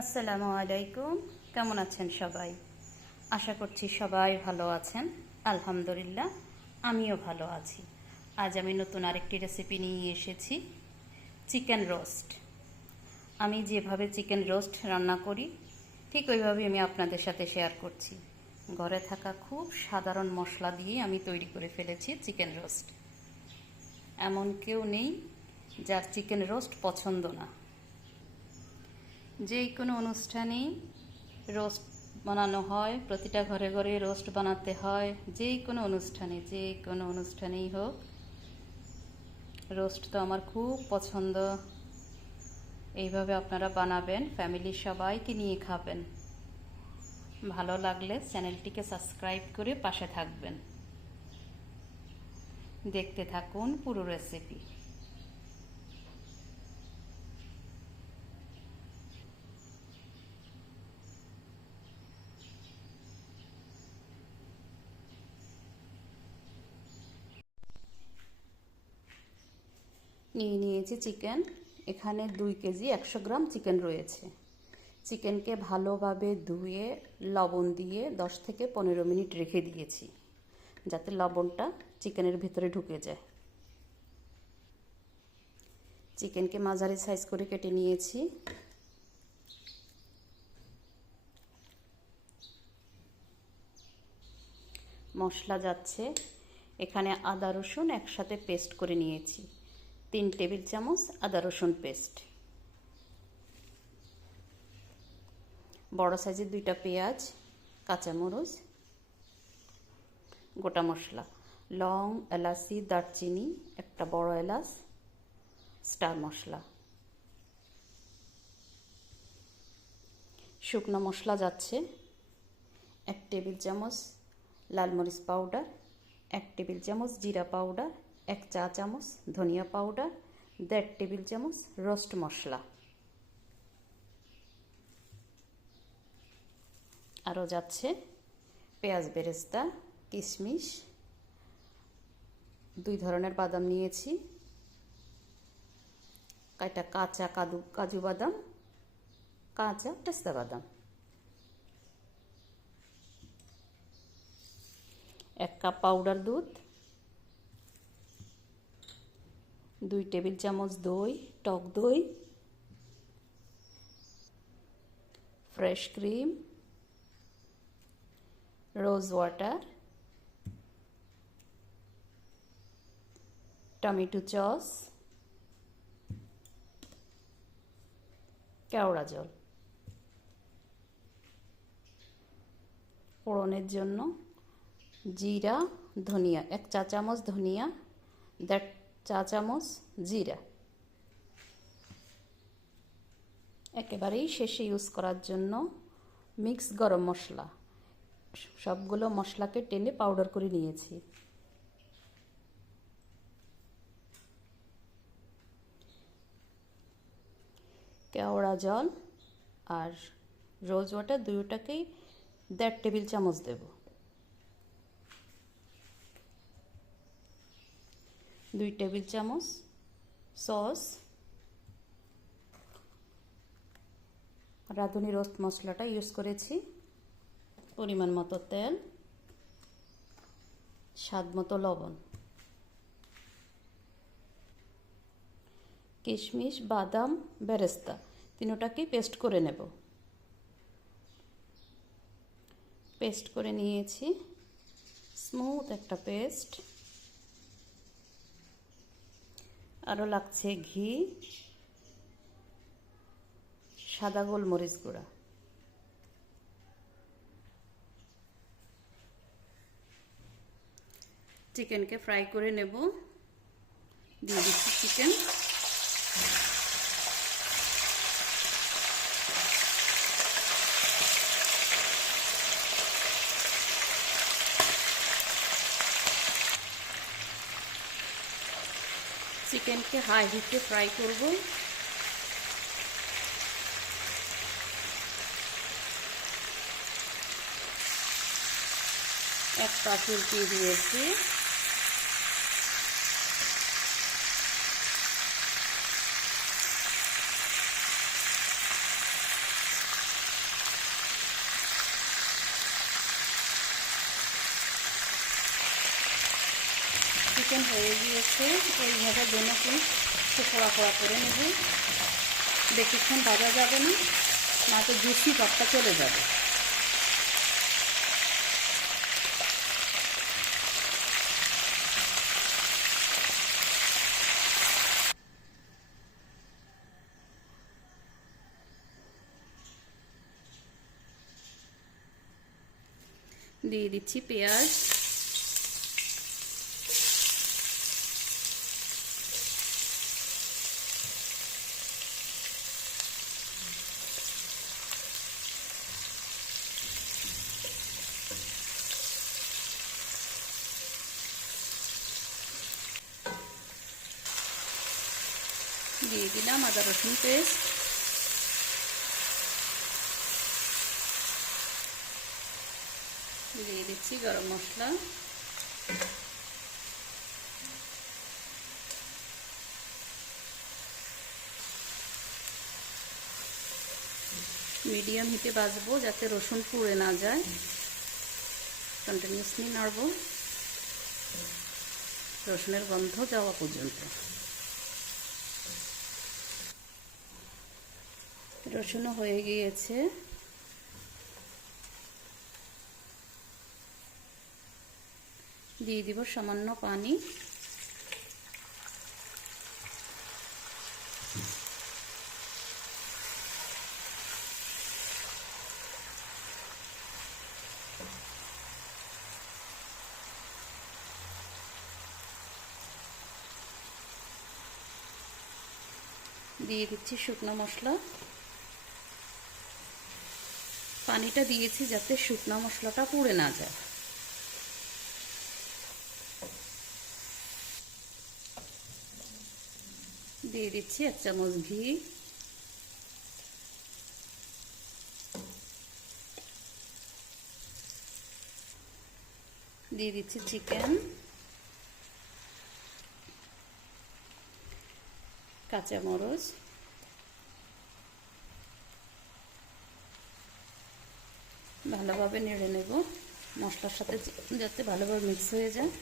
আসসালামু আলাইকুম। কেমন আছেন সবাই? আশা করছি সবাই ভালো আছেন। আলহামদুলিল্লাহ, আমিও ভালো আছি। আজ আমি নতুন আরেকটি রেসিপি নিয়ে এসেছি, চিকেন রোস্ট। আমি যেভাবে চিকেন রোস্ট রান্না করি ঠিক ওইভাবেই আমি আপনাদের সাথে শেয়ার করছি। ঘরে থাকা খুব সাধারণ মশলা দিয়ে আমি তৈরি করে ফেলেছি চিকেন রোস্ট। এমন কেউ নেই যার চিকেন রোস্ট পছন্দ না। যে কোনো অনুষ্ঠানেই রোস্ট বানানো হয়, প্রতিটা ঘরে ঘরে রোস্ট বানাতে হয়। যে কোনো অনুষ্ঠানেই হোক, রোস্ট তো আমার খুব পছন্দ। এইভাবে আপনারা বানাবেন, ফ্যামিলির সবাইকে নিয়ে খাবেন। ভালো লাগলে চ্যানেলটিকে সাবস্ক্রাইব করে পাশে থাকবেন। দেখতে থাকুন পুরো রেসিপি। নিয়েছি চিকেন। এখানে 2 কেজি 100 গ্রাম চিকেন রয়েছে। চিকেনকে ভালোভাবে ধুয়ে লবণ দিয়ে 10 থেকে 15 মিনিট রেখে দিয়েছি, যাতে লবণটা চিকেনের ভিতরে ঢুকে যায়। চিকেনকে মাঝারি সাইজ করে কেটে নিয়েছি। মশলা যাচ্ছে, এখানে আদা রসুন একসাথে পেস্ট করে নিয়েছি, 3 টেবিল চামচ আদা রসুন পেস্ট। বড় সাইজের 2টা পেঁয়াজ, কাঁচামরিচ, গোটা মশলা, লং, এলাচি, দারচিনি, একটা বড় এলাচ, স্টার মশলা। শুকনো মশলা যাচ্ছে 1 টেবিল চামচ লাল মরিচ পাউডার, 1 টেবিল চামচ জিরা পাউডার, 1 চা চামচ ধনিয়া পাউডার, 1.5 টেবিল চামচ রোস্ট মশলা। আরও যাচ্ছে পেঁয়াজ বেরেস্তা, কিশমিশ, 2 ধরনের বাদাম নিয়েছি, একটা কাঁচা কাজু বাদাম, কাঁচা পেস্তা বাদাম, 1 কাপ পাউডার দুধ, 2 টেবিল চামচ দই, টক দই, fresh cream, rose water, tomato sauce, কেওড়া জল। ফোড়নের জন্য জিরা, ধনিয়া, 1 চা চামচ ধনিয়া, 1.5 চা চামচ জিরা। একেবারেই শেষে ইউজ করার জন্য মিক্স গরম মশলা। সবগুলো মশলাকে টেনে পাউডার করে নিয়েছি। কেওড়া জল আর রোজ ওয়াটার দুটোকেই 1.5 টেবিল চামচ দেব। 2 টেবিল চামচ সস, রাঁধুনি রোস্ট মশলাটা ইউজ করেছি, পরিমাণ মতো তেল, স্বাদ মতো লবণ। কিশমিশ, বাদাম, বেরেস্তা তিনটাকেই পেস্ট করে নেব। পেস্ট করে নিয়েছি, স্মুথ একটা পেস্ট। আরও লাগছে ঘি, সাদা গোলমরিচ গুঁড়া। চিকেনকে ফ্রাই করে নেব। দিয়ে দিচ্ছি চিকেন। চিকেনকে হাই হিটে ফ্রাই করব। এক পাশ উল্টিয়ে দিয়েছি। চিকেন হয়ে গিয়েছে। এইভাবে দোনো পিস পোড়া পোড়া করে নেব। বেশিক্ষণ ভাজা যাবে না, না তো জুসি ভাবটা চলে যাবে। দিয়ে দিচ্ছি পেঁয়াজ, দিয়ে দিলাম আদা রসুন পেস্ট, দিয়ে দিচ্ছি গরম মশলা, মিডিয়াম হিটে ভাজবো যাতে রসুন পুড়ে না যায়। কন্টিনিউয়াসলি নাড়ব রসুনের গন্ধ যাওয়া পর্যন্ত। রসুনও হয়ে গিয়েছে। দিয়ে দিব সামান্য পানি, দিয়ে দিচ্ছি শুকনো মশলা। পানিটা দিয়েছি যাতে শুকনো মশলাটা পুড়ে না যায়। দিয়ে দিচ্ছি 1 চামচ ঘি, দিয়ে দিচ্ছি চিকেন, কাঁচামরিচ, ভালোভাবে নেড়ে নেব মশলার সাথে যাতে ভালোভাবে মিক্স হয়ে যায়।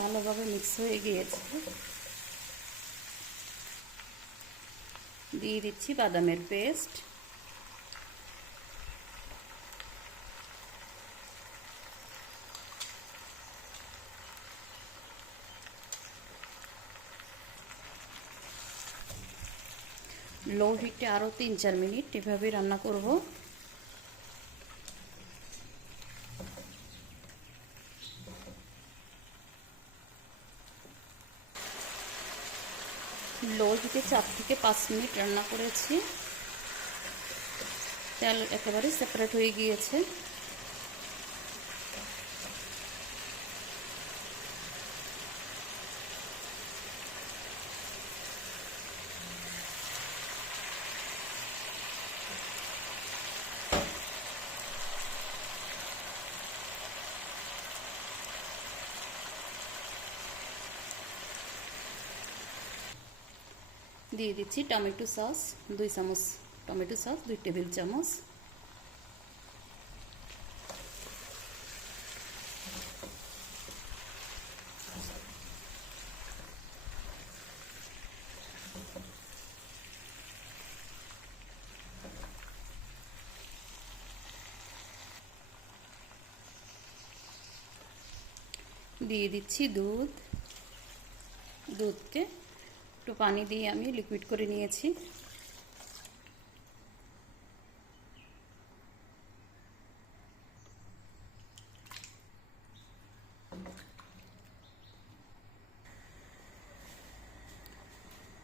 ভালোভাবে মিক্স হয়ে গিয়েছে। দিয়ে দিচ্ছি বাদামের পেস্ট, লো হিটে আরও 3-4 মিনিট এভাবে রান্না করব। লো হিটে 4 থেকে 5 মিনিট রান্না করেছি। তেল একেবারে সেপারেট হয়ে গিয়েছে। দিয়ে দিচ্ছি টমেটো সস 2 চামচ, টমেটো সস 2 টেবিল চামচ, দিয়ে দিচ্ছি দুধ। দুধকে একটু পানি দিয়ে আমি লিকুইড করে নিয়েছি।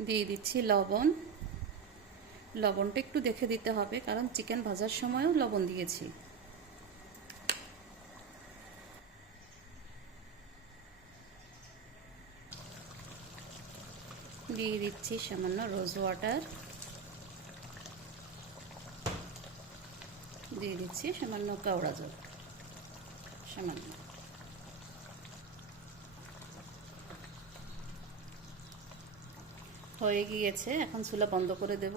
দিয়ে দিচ্ছি লবণ। লবণটা একটু দেখে দিতে হবে কারণ চিকেন ভাজার সময়ও লবণ দিয়েছি। দিয়ে দিচ্ছি সামান্য রোজ ওয়াটার, দিয়ে দিচ্ছি সামান্য কেওড়া জল, সামান্য। হয়ে গিয়েছে, এখন চুলা বন্ধ করে দেব।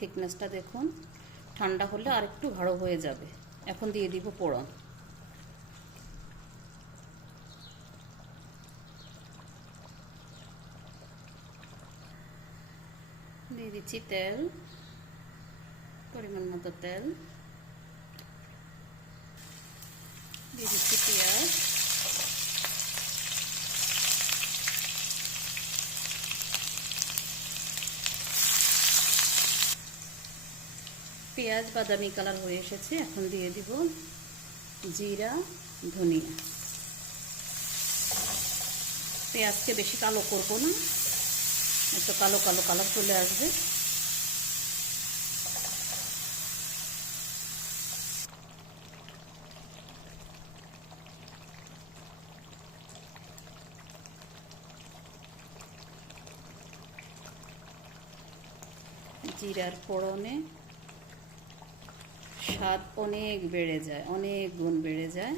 থিকনেসটা দেখুন, ঠান্ডা হলে আর একটু গাঢ় হয়ে যাবে। এখন দিয়ে দিব ফোড়ন। দিয়ে দিচ্ছি তেল, পরিমাণ মতো তেল। দিয়ে দিচ্ছি পেঁয়াজ, পেঁয়াজ বাদামি কালার হয়ে এসেছে। এখন দিয়ে দিব জিরা, ধনিয়া। পেঁয়াজকে বেশি কালো করব না, একটু কালো কালো কালার চলে আসবে। জিরার ফোড়নে স্বাদ অনেক বেড়ে যায়, অনেক গুণ বেড়ে যায়।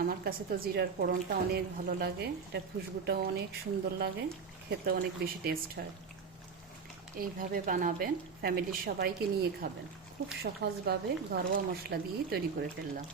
আমার কাছে তো জিরার ফোড়নটা অনেক ভালো লাগে, এটা খুশবুটাও অনেক সুন্দর লাগে, খেতে অনেক বেশি টেস্ট হয়। এইভাবে বানাবেন, ফ্যামিলির সবাইকে নিয়ে খাবেন। খুব সহজভাবে ঘরোয়া মশলা দিয়ে তৈরি করে ফেললাম।